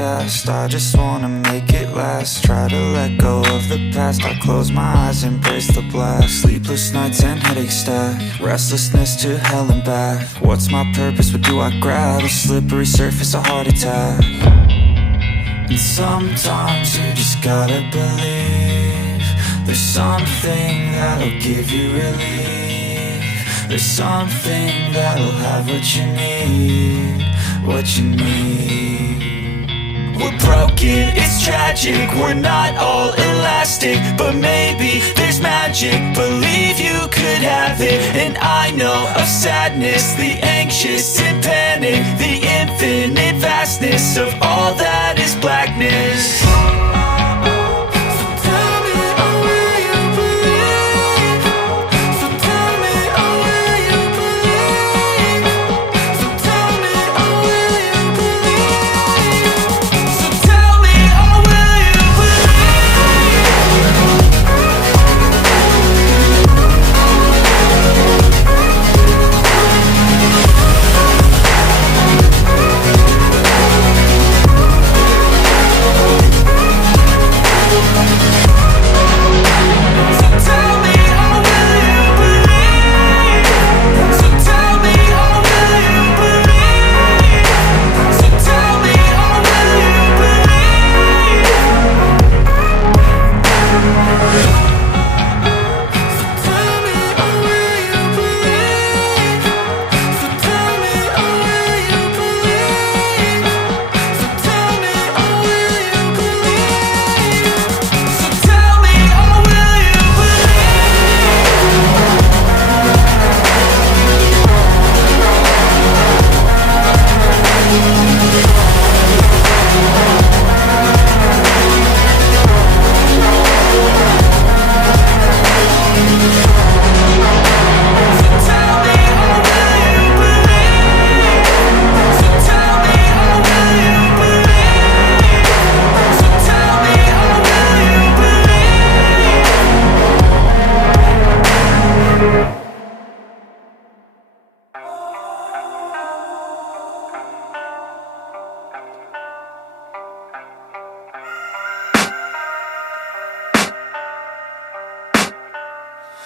fast. I just wanna make it last. Try to let go of the past. I close my eyes, embrace the blast. Sleepless nights and headaches stack. Restlessness to hell and back. What's my purpose, what do I grab? A slippery surface, a heart attack. And sometimes you just gotta believe there's something that'll give you relief. There's something that'll have what you need, what you need. We're broken, it's tragic, we're not all elastic, but maybe there's magic, believe you could have it. And I know of sadness, the anxious and panic, the infinite vastness of all that is blackness.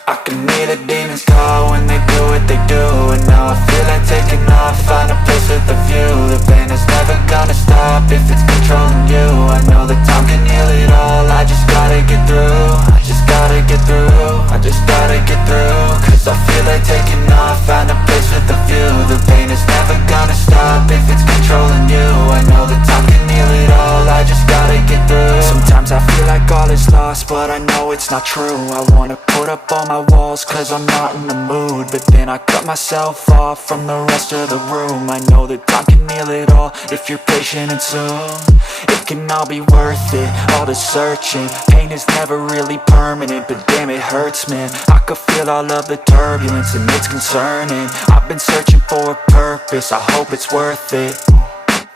I can hear the demons call when they do what they do. And now I feel like taking off, find a place with a view. The pain is never gonna stop if it's controlling you. I know that time can heal it all, I just gotta get through. I just gotta get through, I just gotta get through. Cause I feel like taking off, find a place with a view. The pain is never gonna stop if it's controlling you. I know that time can heal it all, I just gotta get through. Sometimes I feel like all is lost, but I know it's not true. I wanna put up all my walls cause I'm not in the mood, but then I cut myself off from the rest of the room. I know that time can heal it all if you're patient, and soon it can all be worth it, all the searching. Pain is never really permanent, but damn it hurts, man. I could feel all of the turbulence and it's concerning. I've been searching for a purpose, I hope it's worth it.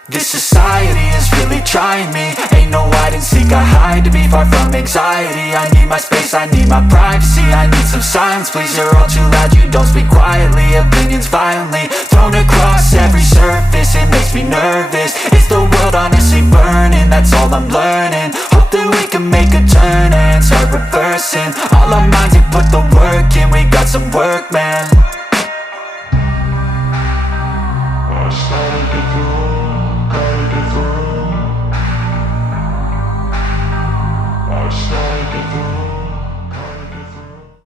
This society is really trying me. Ain't no hide and seek, I hide to be far from anxiety. I need my space, I need my privacy. I need some silence, please, you're all too loud. You don't speak quietly, opinions violently thrown across every surface. It makes me nervous, is the world honestly burning? That's all I'm learning.